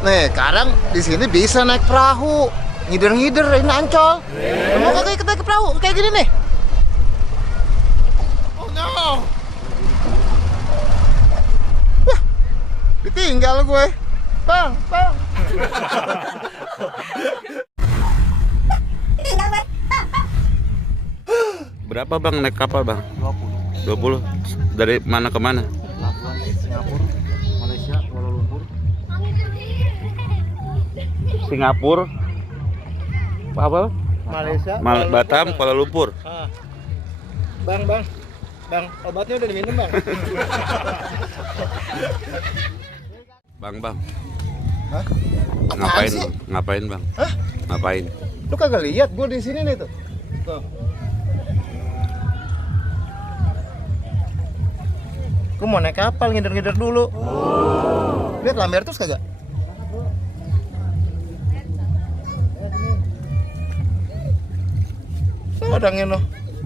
Nih, sekarang di sini bisa naik perahu, ngider-ngider ini Ancol. Mau kagak ikut naik perahu kayak gini nih? Oh no. Wah, ditinggal gue. Bang. Berapa bang naik kapal bang? 20. Dari mana ke mana? Labuan Singapura, Malaysia, Kuala Lumpur. Singapura. Apa? Malaysia, Batam, Kuala Lumpur. Bang, obatnya udah diminum bang. Bang. Hah? Ngapain? Apaan sih? Ngapain bang? Hah? Ngapain? Lu kagak lihat gue di sini nih tuh. Tuh. Gue mau naik kapal ngider-ngider dulu. Lihat lamber terus kagak? Padangin loh.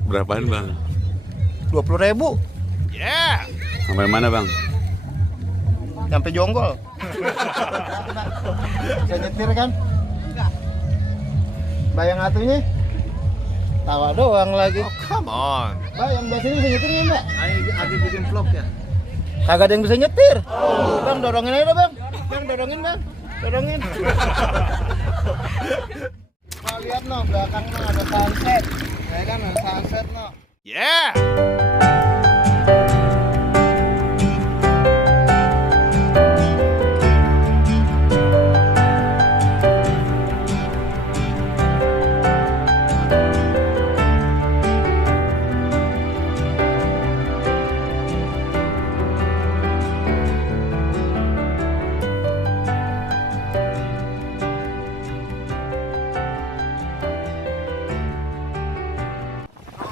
Berapaan bang? 20.000. Sampai mana bang? Sampai Jonggol. Bisa nyetir kan? Bayang atunya? Tawa doang lagi. Oh, come on. Bayang bahasa ini bisa nyetir nggak mbak? Adi bikin vlog ya? Kagak ada yang bisa nyetir. Bang, dorongin aja dah, bang. Bang, dorongin bang. Dorongin. Nah, lihat no, belakang no ada sunset. Ya kan, ada sunset no. Yeah.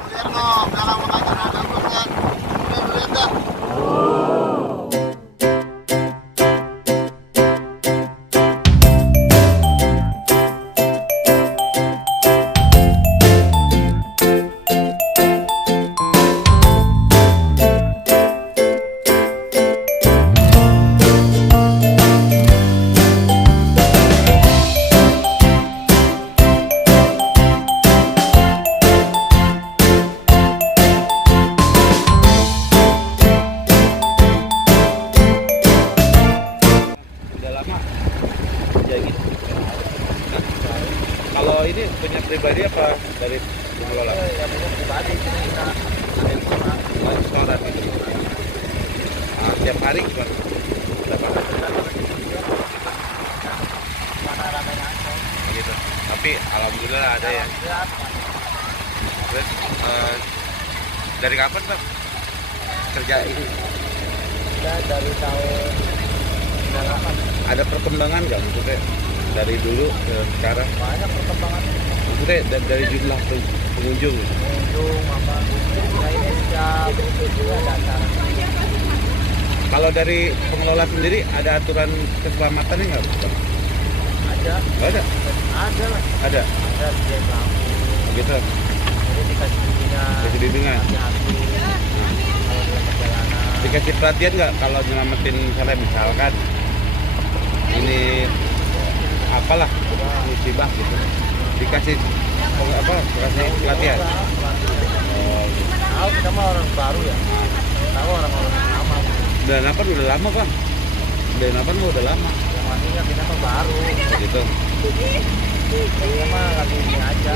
Lihat no, belakang makanya ada bloknya. Udah lihat dah. Udah lama kerja gitu. Nah, kalau ini punya pribadi apa dari pengelola? Ya punya pribadi kita ada yang sama. Restoran gitu. Tiap hari gimana? Berapa? Mana ramenya aja. Gitu. Tapi alhamdulillah ada ya. Terus dari kapan bang kerja ini? Ya dari tahun 98. Ada perkembangan nggak maksudnya dari dulu ke sekarang? Banyak perkembangan Maksudnya dari jumlah pengunjung. pengunjung apa. Ya ini setiap itu ada acara. Kalau dari pengelola sendiri ada aturan keselamatannya nggak? Bang? Ada. Oh, ada? Ada lah. Ada. Ada dia lampu. Gitu. Jadi dikasih bimbingan. Kasih bimbingan. Hati-hati. Kalau dalam perjalanan. Dikasih perhatian nggak kalau nyelamatin misalkan ini apalah musibah gitu, dikasih dikasih pelatihan. Oh, gitu. Tahu kita mah orang baru ya. Tahu orang-orang yang lama. Dan apa udah lama bang? Dan apa udah lama? Yang maksudnya kita mah baru. Begitu. Kita mah lagi ini aja.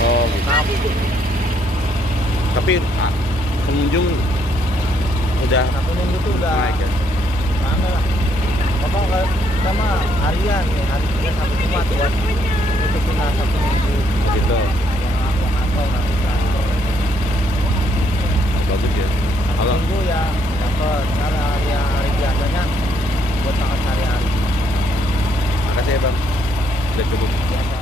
Oh gitu. Tapi pengunjung udah Nah, penunggu tuh udah naik ya. mana lah. Bapak kalau kita mah harian nih, hari Senin sampai Jumat buat nutupin Sabtu Minggu. Gitu. Yang apa nanti kan. Bagus ya. Kalau Minggu ya dapat. Karena hari biasanya buat makan sehari-hari. makasih ya bang. Udah cukup. Biasa.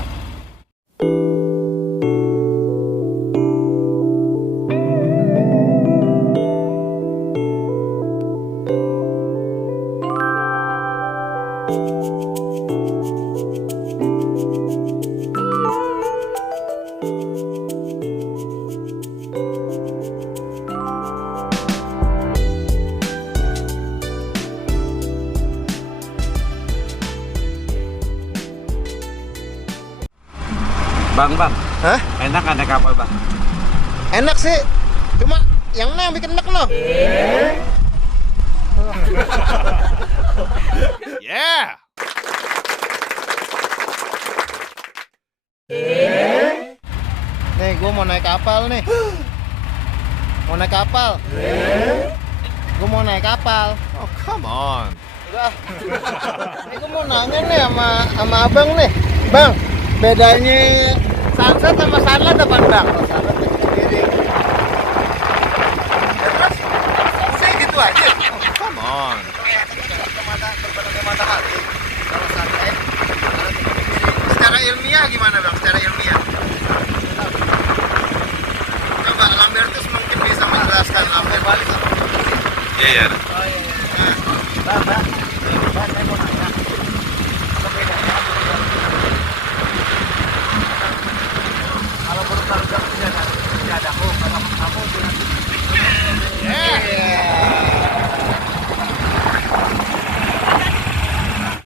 Bang. Hah? Enak kan naik kapal, Bang? Enak sih. Cuma yang mana yang bikin enak loh? Yeah! Nih, gue mau naik kapal nih. Mau naik kapal. Gue mau naik kapal. Oh, come on. Udah. Ini gue mau nanya nih sama abang nih. Bang, bedanya sunset sama sunlight apa bang? Oh, sunlight kecil sendiri. Ya, terus udah gitu aja. Oh, come on. Berbagai matahari. Kalau sunlight, secara ilmiah gimana bang? Secara ilmiah? Coba Lambertus mungkin bisa menjelaskan Lambertus. Iya. Oh, iya.